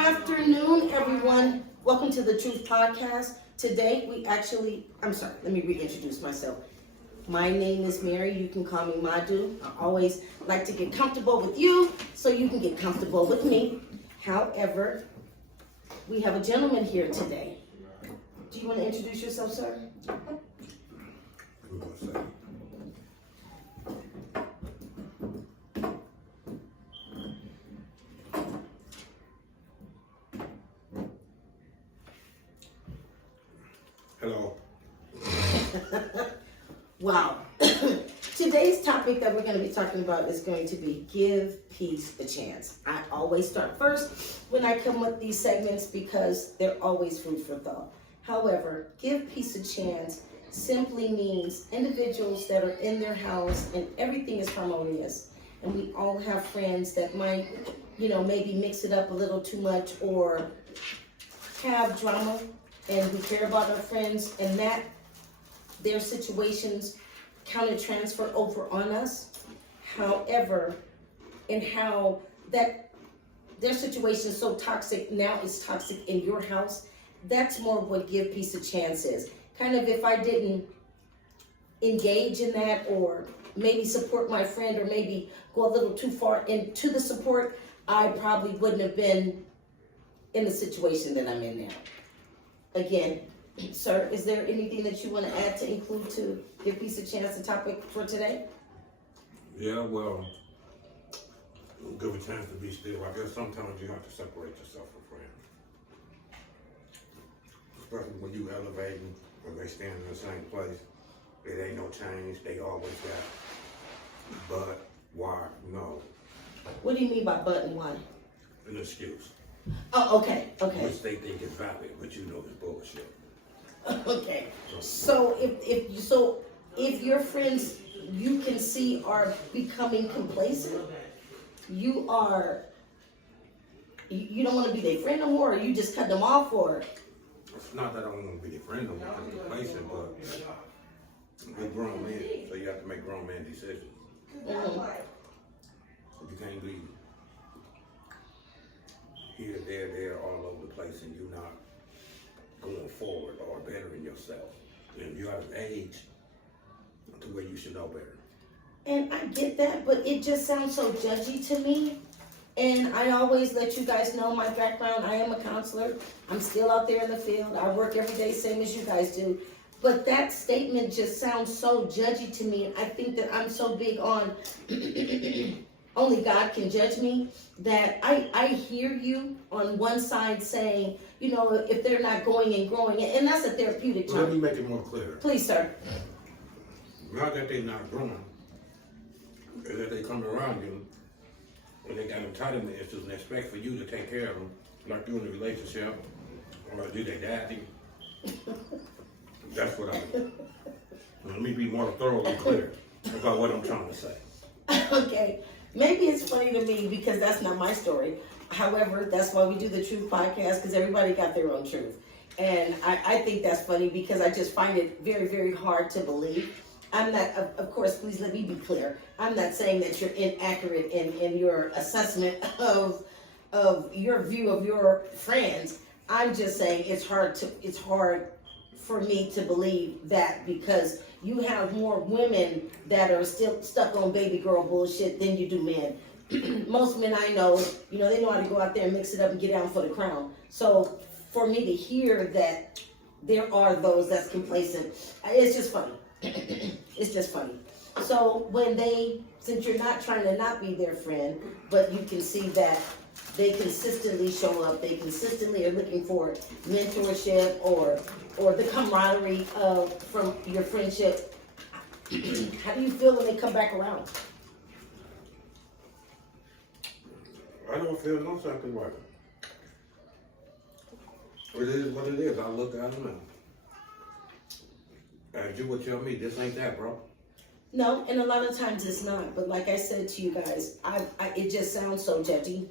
afternoon, everyone. Welcome to the Truth Podcast. Today, let me reintroduce myself. My name is Mary. You can call me Madu. I always like to get comfortable with you so you can get comfortable with me. However, we have a gentleman here today. Do you want to introduce yourself, sir? Hello. Wow. Today's topic that we're going to be talking about is going to be give peace a chance. I always start first when I come with these segments because they're always food for thought. However, give peace a chance simply means individuals that are in their house and everything is harmonious. And we all have friends that might, maybe mix it up a little too much or have drama. And we care about our friends and that their situations counter transfer over on us. However, and how that their situation is so toxic, now it's toxic in your house, that's more what give peace a chance is. Kind of if I didn't engage in that or maybe support my friend or maybe go a little too far into the support, I probably wouldn't have been in the situation that I'm in now. Again, sir, is there anything that you want to add to include to give peace a chance, the topic for today? Yeah, well, give a chance to be still. I guess sometimes you have to separate yourself from friends. Especially when you elevating or they stand in the same place. It ain't no change. They always got but, why, no. What do you mean by but and why? An excuse. Oh, okay. Which they think is valid, but you know it's bullshit. Okay. So if your friends you can see are becoming complacent, you don't want to be their friend no more, or you just cut them off, or It's not that I don't want to be your friend, I want to be complacent, but we're grown men, so you have to make grown man decisions. You can't be here, there, all over the place, and you're not going forward or bettering yourself. And you're at an age to where you should know better. And I get that, but it just sounds so judgy to me. And I always let you guys know my background. I am a counselor. I'm still out there in the field. I work every day, same as you guys do. But that statement just sounds so judgy to me. And I think that I'm so big on only God can judge me, that I hear you on one side saying, if they're not going and growing, and that's a therapeutic term. Let me make it more clear. Please, sir. Not that they're not growing, is that they come around you and they got entitlement issues and expect for you to take care of them like you in a relationship or do they daddy. That's what I mean. Let me be more thoroughly clear about what I'm trying to say. Okay. Maybe it's funny to me because that's not my story. However, that's why we do the Truth Podcast, because everybody got their own truth. And I think that's funny because I just find it very, very hard to believe. I'm not, of course, please let me be clear. I'm not saying that you're inaccurate in your assessment of your view of your friends. I'm just saying it's hard for me to believe that because you have more women that are still stuck on baby girl bullshit than you do men. Most men I know, they know how to go out there and mix it up and get down for the crown. So for me to hear that there are those that's complacent, it's just funny. It's just funny. So since you're not trying to not be their friend, but you can see that they consistently show up, they consistently are looking for mentorship or the camaraderie from your friendship. How do you feel when they come back around? I don't feel no something right. It is what it is. I look at them and you would tell me this ain't that, bro. No, and a lot of times it's not. But like I said to you guys, it just sounds so judgy.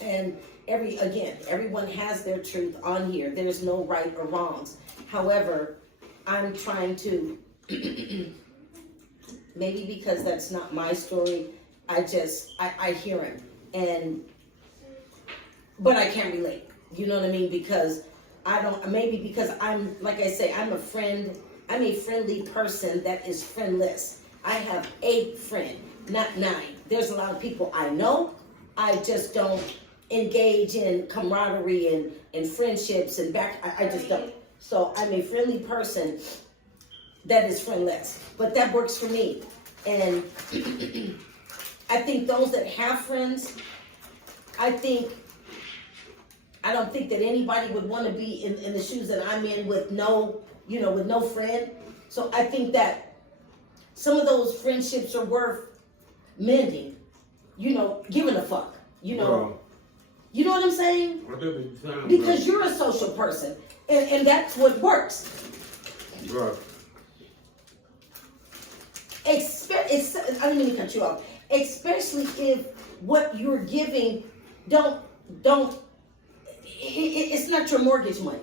And everyone has their truth on here. There's no right or wrongs. However, I'm trying to, maybe because that's not my story, I hear him. And but I can't relate. You know what I mean? Because maybe because I'm, like I say, I'm a friendly person that is friendless. I have a friend, not 9. There's a lot of people I know. I just don't engage in camaraderie and friendships and I just don't. So I'm a friendly person that is friendless. But that works for me. And I think those that have friends, I don't think that anybody would want to be in the shoes that I'm in with no friend. So I think that some of those friendships are worth mending, giving a fuck, Well, you know what I'm saying? I do what you're saying, Because you're a social person, and that's what works. Right. I didn't mean to cut you off. Especially if what you're giving it's not your mortgage money.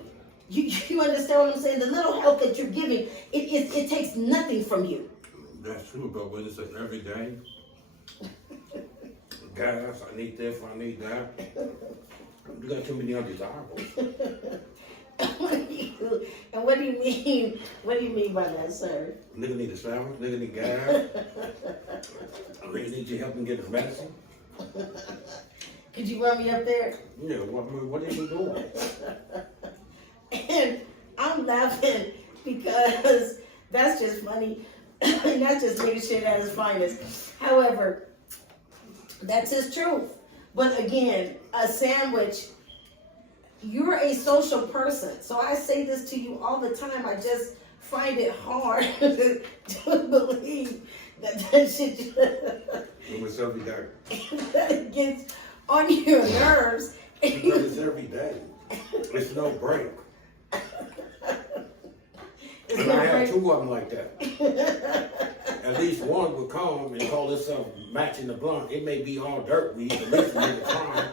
You understand what I'm saying? The little help that you're giving, it takes nothing from you. That's true, but when it's an everyday, gas, I need this, I need that. You got too many undesirables. And what do you mean? What do you mean by that, sir? Nigga need a sandwich, nigga need gas. Nigga need your help and get his medicine. Could you run me up there? Yeah, what are you doing? And I'm laughing because that's just funny. And that's just nigga shit at its finest. However, that's his truth. But again, a sandwich, you're a social person. So I say this to you all the time. I just find it hard to believe that shit It was every day. that it gets on your nerves. Because it's every day. It's no break. It's And no I have break. 2 of them like that. At least one would come and call himself matching the blunt. It may be all dirt weed, at least we get the crime.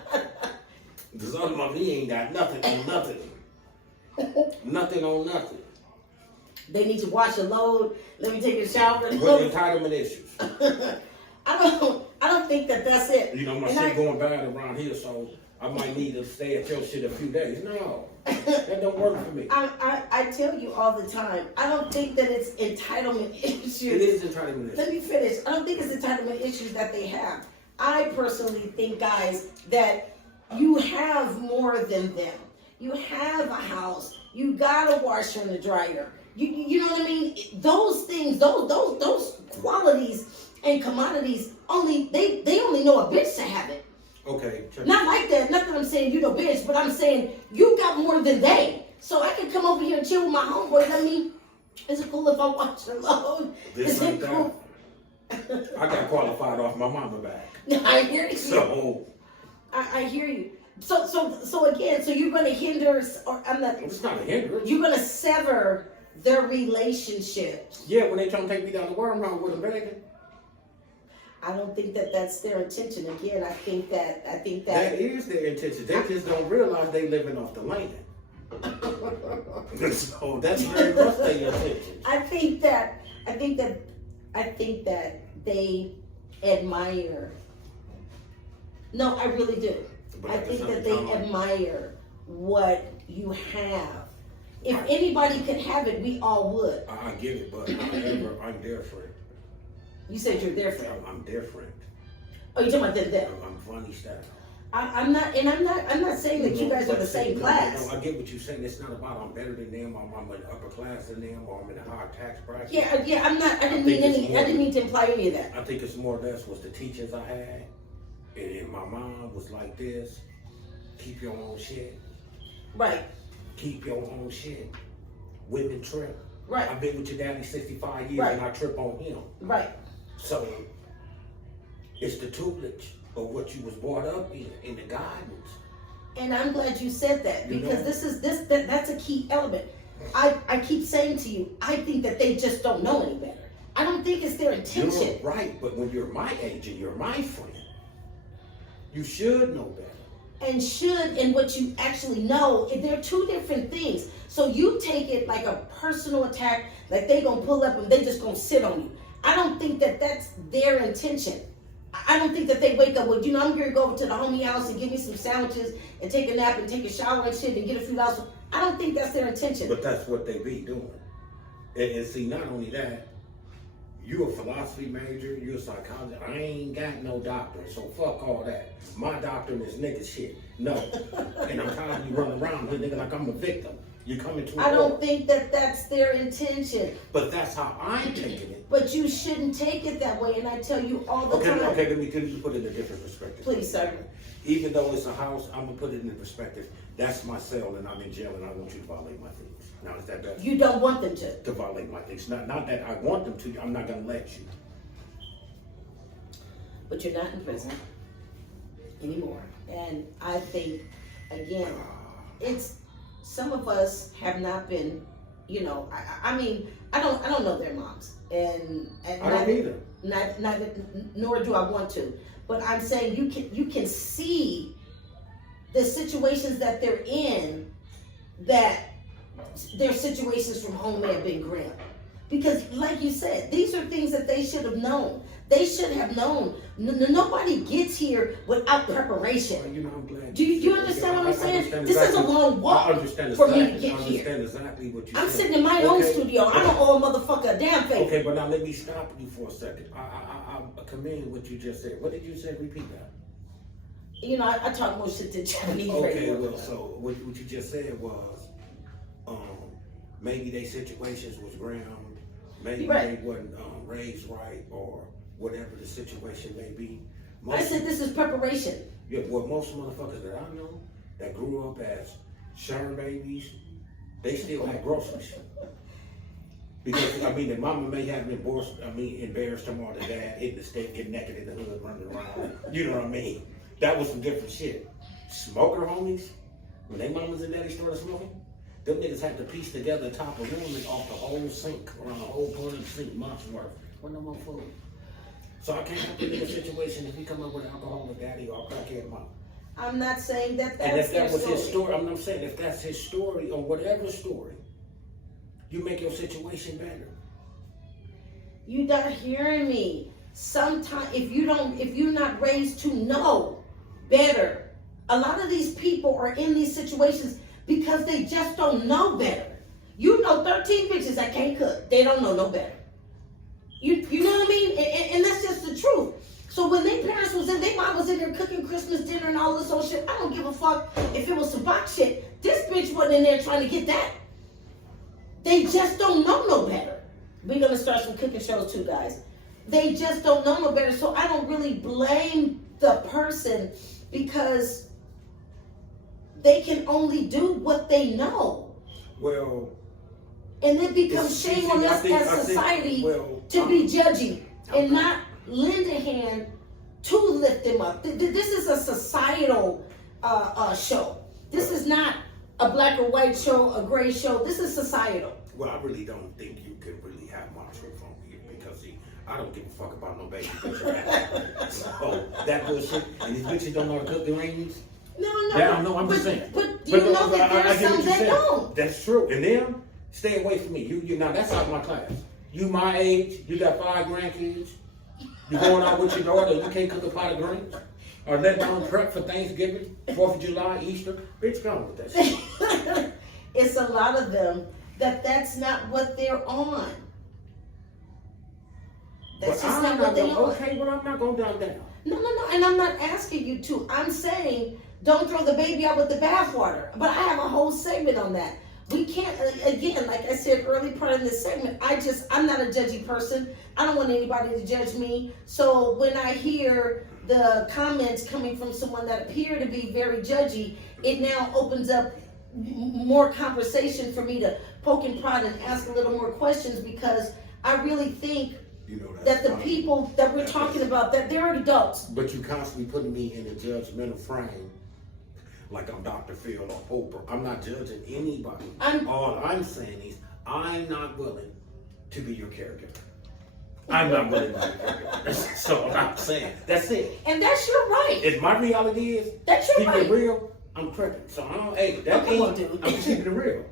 Because other one, he ain't got nothing on nothing. Nothing on nothing. They need to wash a load. Let me take a shower. With entitlement issues. I don't think that that's it. You know, my And shit going bad around here, so I might need to stay at your shit a few days. No, that don't work for me. I tell you all the time, I don't think that it's entitlement issues. It is entitlement Let issues. me finish. I don't think it's entitlement issues that they have. I personally think, guys, that you have more than them. You have a house. You got a washer and a dryer. You know what I mean? Those things, those qualities and commodities, they only know a bitch to have it. Okay, check Not like that. Not that I'm saying you know bitch, but I'm saying you got more than they. So I can come over here and chill with my homeboys. I mean, is it cool if I watch alone? this Is like it that. cool? I got qualified off my mama back. I hear you. So I hear you. So again, so you're gonna hinder, or I'm not. it's not a hindrance. You're gonna sever their relationships. Yeah, when they trying to take me down the wormhole with a begging. I don't think that that's their intention. Again, I think that. That is their intention. They just don't realize they living off the land. So that's very much their intention. I think that they admire. No, I really do. But I at the think that same they time- admire what you have. If anybody could have it, we all would. I get it, but however, I'm different. You said you're different. I'm different. Oh, you're talking about them. I'm funny style. I'm not saying that you guys are the same class. I get what you're saying. It's not about I'm better than them, or I'm in upper class than them, or I'm in a higher tax bracket. Yeah, I'm not. I think didn't mean to imply any of that. I think it's more or less was the teachers I had, and my mom was like this: keep your own shit, Right, keep your own shit. Women trip. right, I've been with your daddy 65 years, Right. and I trip on him. right. So it's the tutelage of what you was brought up in the guidance. And I'm glad you said that You because know. that's a key element. I keep saying to you, I think that they just don't know any better. I don't think it's their intention. You're right, but when you're my age and you're my friend, you should know better. And should and what you actually know, they're two different things. So you take it like a personal attack, like they gonna pull up and they just gonna sit on you. I don't think that that's their intention. I don't think that they wake up with, I'm here to go over to the homie house and give me some sandwiches and take a nap and take a shower and shit and get a few dollars. I don't think that's their intention. But that's what they be doing. And see, not only that, you a philosophy major, you a psychologist. I ain't got no doctorate, so fuck all that. My doctrine is nigga shit. No. And I'm tired of you running around with nigga like I'm a victim. You coming to I don't think that that's their intention. But that's how I'm taking it. But you shouldn't take it that way, and I tell you all the time. Okay, let me put it in a different perspective. Please, sir. Even though it's a house, I'm gonna put it in perspective. That's my cell, and I'm in jail, and I want you to violate my things. Now, is that better? You don't want them to. To violate my things. Not that I want them to. I'm not gonna let you. But you're not in prison anymore. And I think, again, it's some of us have not been, I mean, I don't know their moms, and I don't either. Nor do I want to. But I'm saying you can see the situations that they're in, that their situations from home may have been grim. Because like you said, these are things that they should have known. They should have known. Nobody gets here without preparation. Well, I'm glad. Do you understand what I'm saying? This is a long walk for me to get here. I understand exactly what you're saying. I'm sitting in my own studio. I don't owe a motherfucker a damn thing. Okay, but now let me stop you for a second. I commend what you just said. What did you say? Repeat that. I talk more shit than Japanese. Okay, well, so what you just said was, maybe their situations was ground, maybe they wasn't raised right, or whatever the situation may be. I said this is preparation. Yeah, well, most motherfuckers that I know that grew up as Sherm babies, they still have groceries. Because, the mama may have been embarrassed tomorrow, the dad hitting the stick, getting naked in the hood, running around. You know what I mean? That was some different shit. Smoker homies, when they mamas and daddy started smoking, them niggas had to piece together top of women off the whole sink, around the whole part of the sink, months worth. With no more food. So I can't help the nigga situation if he come up with alcohol with daddy or a crackhead mom. I'm not saying that that's and if that their was story. his story, I'm not saying if that's his story or whatever story, you make your situation better. You're not hearing me. Sometimes if you're not raised to know better, a lot of these people are in these situations because they just don't know better. 13 bitches that can't cook. They don't know no better. You know what I mean? And that's just the truth. So when their parents their mom was in there cooking Christmas dinner and all this old shit, I don't give a fuck if it was some box shit. This bitch wasn't in there trying to get that. They just don't know no better. We're gonna start some cooking shows too, guys. They just don't know no better. So I don't really blame the person because they can only do what they know. Well, and it becomes shame on us as society to be judgy and not lend a hand to lift them up. This is a societal show. This is not a black or white show, a gray show. This is societal. Well, I really don't think you can really have my truth on here because I don't give a fuck about no baby bitch. So that bullshit, and these bitches don't know how to cook their onions. No, I'm just saying. But you know that there's some that don't. That's true. And them, stay away from me. You now that's out of my class. You my age, you got 5 grandkids. You going out with your daughter, you can't cook a pot of greens? Or let down prep for Thanksgiving, 4th of July, Easter. Bitch, go with that shit. It's a lot of them that's not what they're on. That's just not what they're on. Okay, well, I'm not going down there. No, and I'm not asking you to. I'm saying don't throw the baby out with the bathwater. But I have a whole segment on that. We can't, again, like I said early part of this segment, I'm not a judgy person. I don't want anybody to judge me. So when I hear the comments coming from someone that appear to be very judgy, it now opens up more conversation for me to poke and prod and ask a little more questions, because I really think that the people that we're talking about, that they're adults. But you constantly putting me in a judgmental frame, like I'm Dr. Phil or Oprah. I'm not judging anybody. All I'm saying is I'm not willing to be your caregiver. I'm not willing to be your caregiver. So I'm saying that's it. And that's your right. If my reality is that's your right. Keep it real, I'm tripping. So I don't. Hey, that ain't. I'm just keeping it real.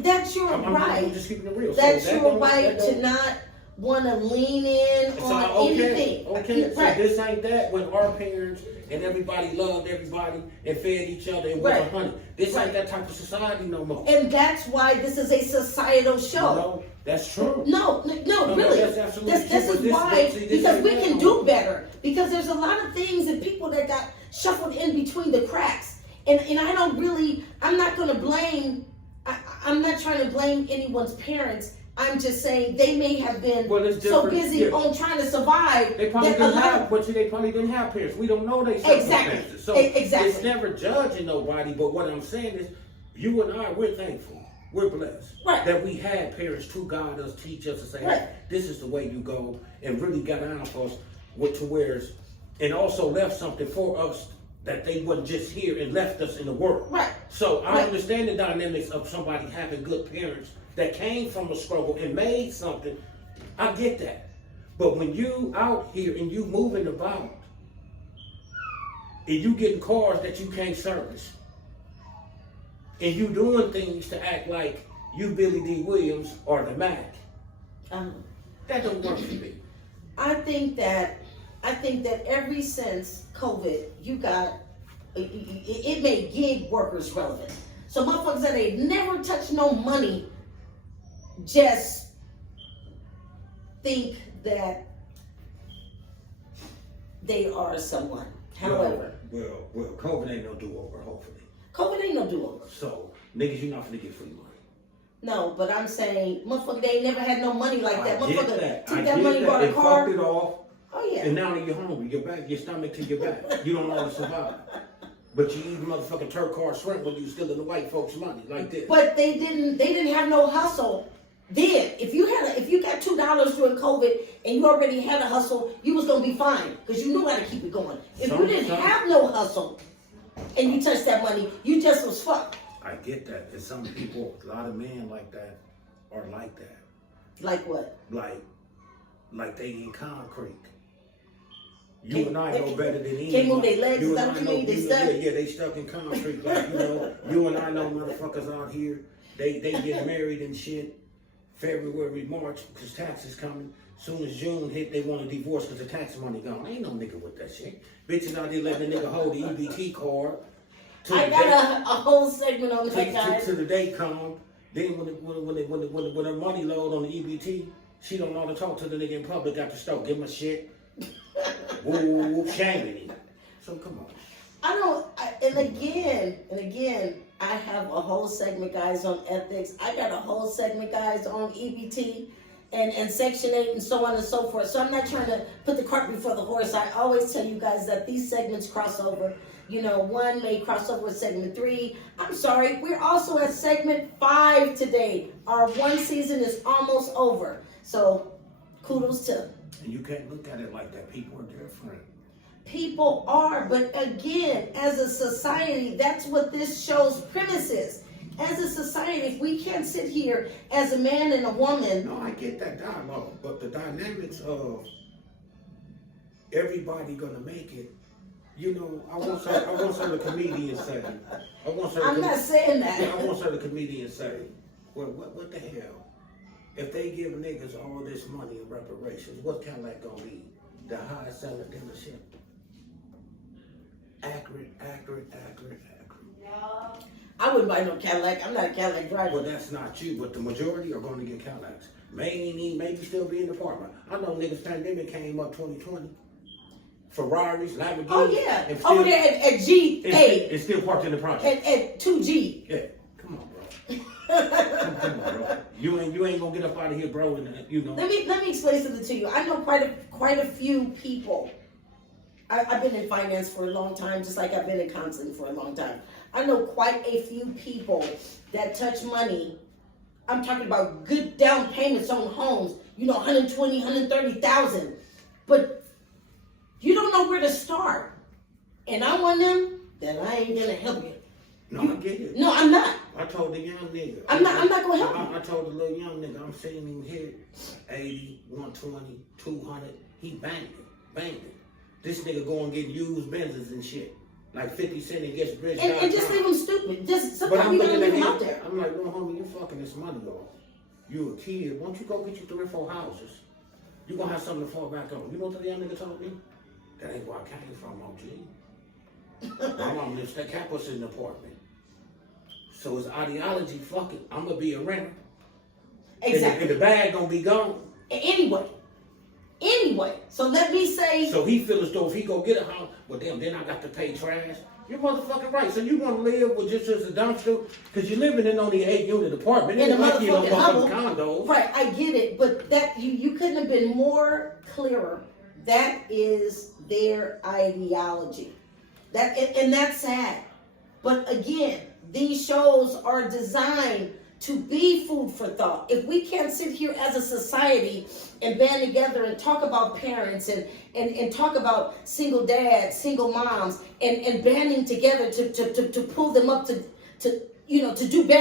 That's your right. I'm just keeping it real. That's your right to not want to lean in So, on anything. okay. So Right. this ain't that when our parents and everybody loved everybody and fed each other and was Right. a honey. This Right. ain't that type of society no more. And that's why this is a societal show. No, that's true. No, really. that's absolutely This true, is but this- why, see, this because ain't we that can no do more. better. Because there's a lot of things and people that got shuffled in between the cracks. And I don't really, I'm not going to blame, I'm not trying to blame anyone's parents. I'm just saying they may have been Well, it's so different, busy yeah. on trying to survive. They probably that a didn't lot have, of- but see, they probably didn't have parents. We don't know their Exactly. circumstances. So Exactly. it's never judging nobody. But what I'm saying is, you and I, we're thankful. We're blessed Right. that we had parents to guide us, teach us, and say, Right. hey, this is the way you go, and really got down for us with to where's, and also left something for us that they wasn't just here and left us in the world. Right. So I Right. understand the dynamics of somebody having good parents that came from a struggle and made something. I get that. But when you out here and you moving about and you getting cars that you can't service and you doing things to act like you Billy D. Williams or the Mac, that don't work for me. I think that ever since COVID, you got it made gig workers relevant. So motherfuckers that ain't never touched no money just think that they are someone. However, Well, COVID ain't no do-over, hopefully. COVID ain't no do-over. So, niggas, you're not gonna get free money. No, but I'm saying, motherfucker, they ain't never had no money like that. I get Motherfucker that. took I that get money, that. bought a They car. fucked it off. Oh yeah. And now you're hungry, your stomach to your back. You don't know how to survive. But you eat motherfucking turquoise shrimp when you stealing the white folks' money like this. But they didn't have no hustle then. If you got $2 during COVID and you already had a hustle, you was gonna be fine because you knew how to keep it going. If you didn't have no hustle and you touched that money, you just was fucked. I get that. And some people, a lot of men like that are like that. Like what? Like they in concrete. You and I know better than anyone. Can't move their legs, You is and that I what you know, mean? They stuck? Yeah, they stuck in concrete. Like, you and I know motherfuckers out here, they get married and shit. February, March, because taxes coming. Soon as June hit, they want a divorce because the tax money gone. Ain't no nigga with that shit. Bitches out there letting a nigga hold the EBT card. I got a whole segment on that, guys. To the day come. Then when the money load on the EBT, she don't know how to talk to the nigga in public after stove. Give him a shit. Woo, shaming him. So come on. And again, I have a whole segment, guys, on ethics. I got a whole segment, guys, on EBT and Section 8 and so on and so forth. So I'm not trying to put the cart before the horse. I always tell you guys that these segments cross over. One may cross over with segment 3. I'm sorry, we're also at segment 5 today. Our one season is almost over. So kudos to. And you can't look at it like that. People are different. People are, but again, as a society, that's what this show's premise is. As a society, if we can't sit here as a man and a woman. No, I get that dialogue, but the dynamics of everybody gonna make it. I once heard a comedian say. I'm not saying that. I once heard a comedian say, "Well, what the hell? If they give niggas all this money in reparations, what Cadillac gonna be? The highest selling dealership." Accurate. I wouldn't buy no Cadillac. I'm not a Cadillac driver. Well, that's not you, but the majority are going to get Cadillacs. Maybe still be in the apartment. I know niggas pandemic came up 2020. Ferraris, Lamborghinis. Oh yeah, and still, over there at G8. It's still parked in the project. At 2G. Yeah, come on, bro. Come on, bro. You ain't gonna get up out of here, bro. And Let me explain something to you. I know quite a few people. I've been in finance for a long time, just like I've been in counseling for a long time. I know quite a few people that touch money. I'm talking about good down payments on homes, 120, 130,000. But you don't know where to start. And I'm one of them that I ain't gonna help you. No, I get it. No, I'm not. I told the young nigga. I'm not gonna help you. I told the little young nigga, I'm seeing him hit 80, 120, 200. He banging. This nigga go and get used Benzes and shit. Like 50 Cent and gets rich. And just leave them stupid. Just But sometimes I'm you gotta looking leave at them him. out there. I'm like, no, homie, you fucking this money off. You a kid. Why don't you go get you 3 or 4 houses? you're gonna have something to fall back on. You know what the young nigga told me? That ain't where I came from, OG. My mom lives in campus in the apartment. So his ideology, fuck it, I'm gonna be a renter. Exactly. And the bag gonna be gone. Anyway, so let me say. So he feel as though if he go get a house, well damn, then I got to pay trash. You're motherfucking right. So you want to live with just as a dumpster? Because you're living in only 8-unit apartment. In a like you motherfucking hovel. Condos. Right, I get it, but that you couldn't have been more clearer. That is their ideology. And that's sad. But again, these shows are designed to be food for thought. If we can't sit here as a society and band together and talk about parents and talk about single dads, single moms, and banding together to pull them up to do better.